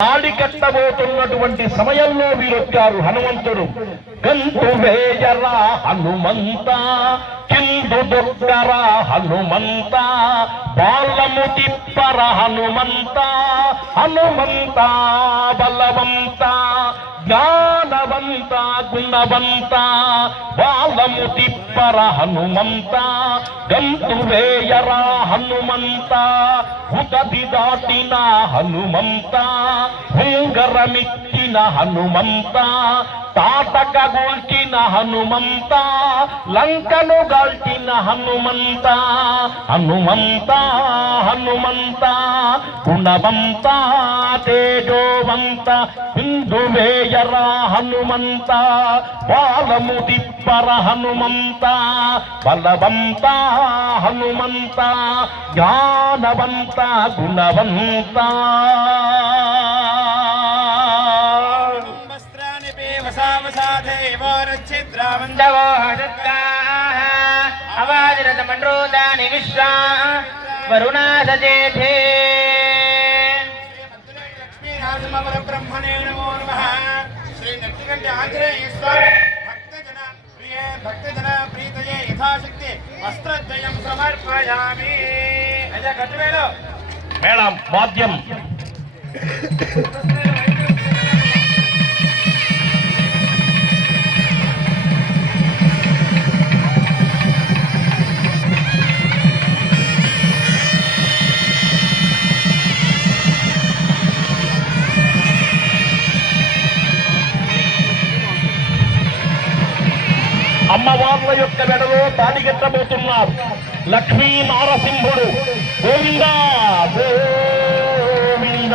ఆడి కట్టబోతున్నటువంటి సమయంలో వీరొచ్చారు హనుమంతుడు. గంతు వేయరా హనుమంత కిందు దొక్కరా హనుమంత బాలము తిప్పర హనుమంత హనుమంత బలవంత జ్ఞానవంత గుణవంత బాలము తిప్పర హనుమంత గంతు వేయరా హనుమంత ఉదది దాటిన హనుమంత హుంగరమిచ్చిన హనుమంత తాటక గోల్చిన హనుమంత లంకను గాల్చిన హనుమంత హనుమంత హనుమంత గుణవంత తేజోవంత హిందువేయరా హనుమంత వా బలముదిబ్బర హనుమంత బలవంత హనుమంత జ్ఞానవంత గుణవంత అవాజరతమండ్రోదాని విశ్వా వరుణా సజేఠే బ్రహ్మణే నమో నమ శ్రీ నచ్చికంటే ఆంజనేయ స్వామి యథాశక్తి వస్త్రద్వయం సమర్పయామి అయ్యా గట్టివేలు మేళం వాద్యం యొక్క మెడలో తాడిగెత్తబోతున్నారు లక్ష్మీ నారసింహుడు గోవిందా గోవింద.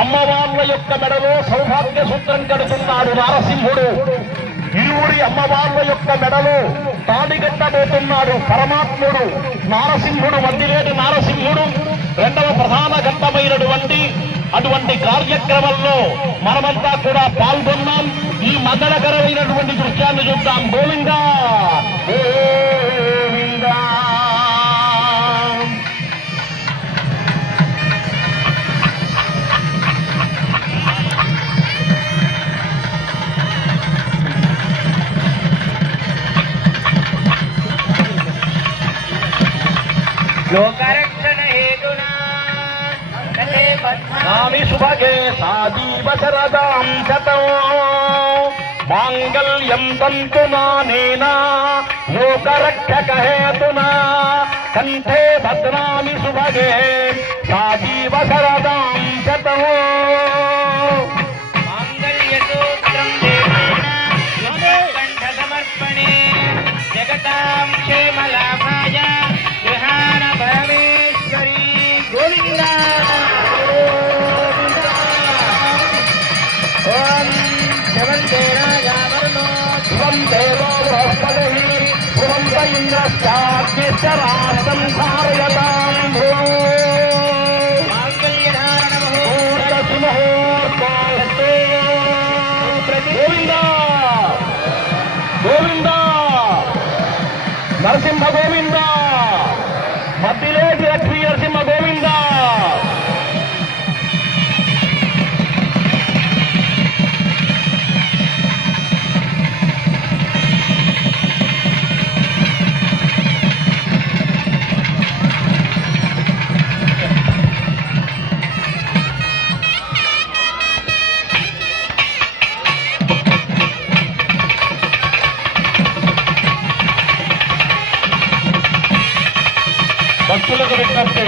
అమ్మవార్ల యొక్క మెడలో సౌభాగ్య సూత్రం కడుతున్నాడు నారసింహుడు. ఇరువురి అమ్మవార్ల యొక్క మెడలో తాడిగట్టబోతున్నాడు పరమాత్ముడు నారసింహుడు వందిలేటి నారసింహుడు. రెండవ ప్రధాన ఘట్టమైనటువంటి అటువంటి కార్యక్రమంలో మనమంతా కూడా పాల్గొన్నాం. ఈ మంగళకరమైనటువంటి దృశ్యాన్ని చూద్దాం. గోవిందా! No नमामि सुभगे सादी वसरदां शतौ माङ्गल्यं तन्तु मानेन लोकरक्षकहेतुना कण्ठे भद्रामि सुभगे सादी वसरदां Shut up. భక్తులకు విజ్ఞప్తి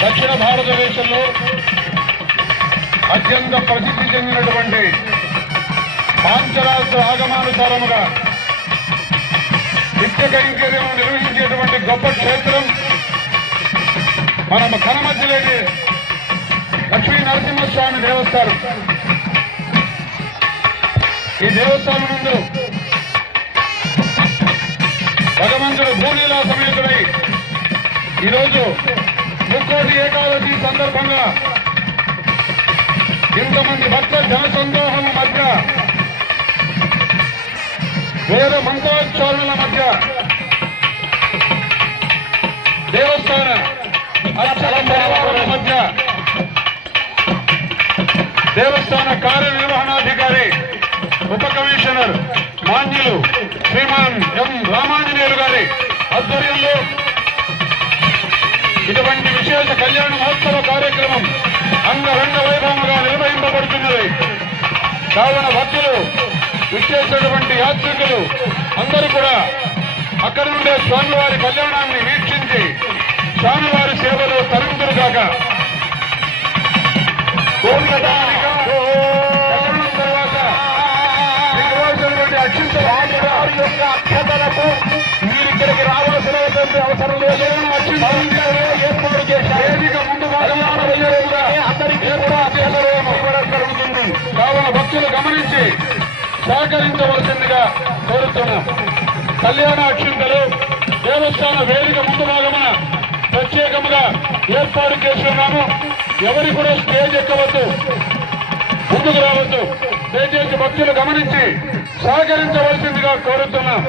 దక్షిణ భారతదేశంలో అత్యంత ప్రసిద్ధి చెందినటువంటి పాంచరాజు ఆగమానుసారముగా నిత్య కైంకర్యం నిర్వహించేటువంటి గొప్ప క్షేత్రం మన కనమధ్యలేని లక్ష్మీ నరసింహస్వామి దేవస్థానం. ఈ దేవస్థానం నందు భగవంతుడు భూమిలో సమేతుడై ఈరోజు ముక్కోటి ఏకాదశి సందర్భంగా ఇంతమంది భక్త జనసందోహం మధ్య వేద మంత్రోచ్చారణల మధ్య దేవస్థాన మధ్య దేవస్థాన కార్యనిర్వహణాధికారి ఉప కమిషనర్ మాన్యులు శ్రీమాన్ ఎం రామాంజనేయులు గారి ఆధ్వర్యంలో ఇటువంటి విశేష కళ్యాణ మహోత్సవ కార్యక్రమం అంగరంగ వైభవంగా నిర్వహింపబడుతున్నది. కావున భక్తులు విచ్చేసినటువంటి యాత్రికులు అందరూ కూడా అక్కడ నుండే స్వామివారి కళ్యాణాన్ని వీక్షించి స్వామివారి సేవలో తరింతురు కాక. కళ్యాణం తర్వాత మీకు ఇవ్వాల్సినటువంటి రావాల్సినటువంటి అవసరం లేదు. ఏర్పాటు చేశారు. వేదిక ముందు అందరికీ కూడా ఇవ్వడం జరుగుతుంది కావున భక్తులు గమనించి సహకరించవలసిందిగా కోరుతున్నాం. కళ్యాణ అక్షింతలు దేవస్థాన వేదిక ముందు భాగమున ప్రత్యేకముగా ఏర్పాటు చేస్తున్నాము. ఎవరి కూడా స్టేజ్ ఎక్కవద్దు. ముందుకు రావద్దు. దయచేసి భక్తులు గమనించి సహకరించవలసిందిగా కోరుతున్నాం.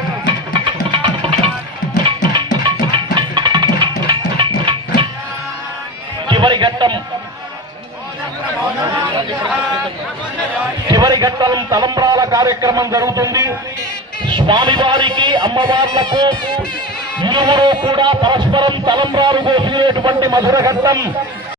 చివరి ఘట్టం చివరి ఘట్టం తలంబ్రాల కార్యక్రమం జరుగుతుంది. స్వామివారికి అమ్మవార్లకు ఇరువురు కూడా పరస్పరం తలంబ్రాలు పోసినటువంటి మధుర ఘట్టం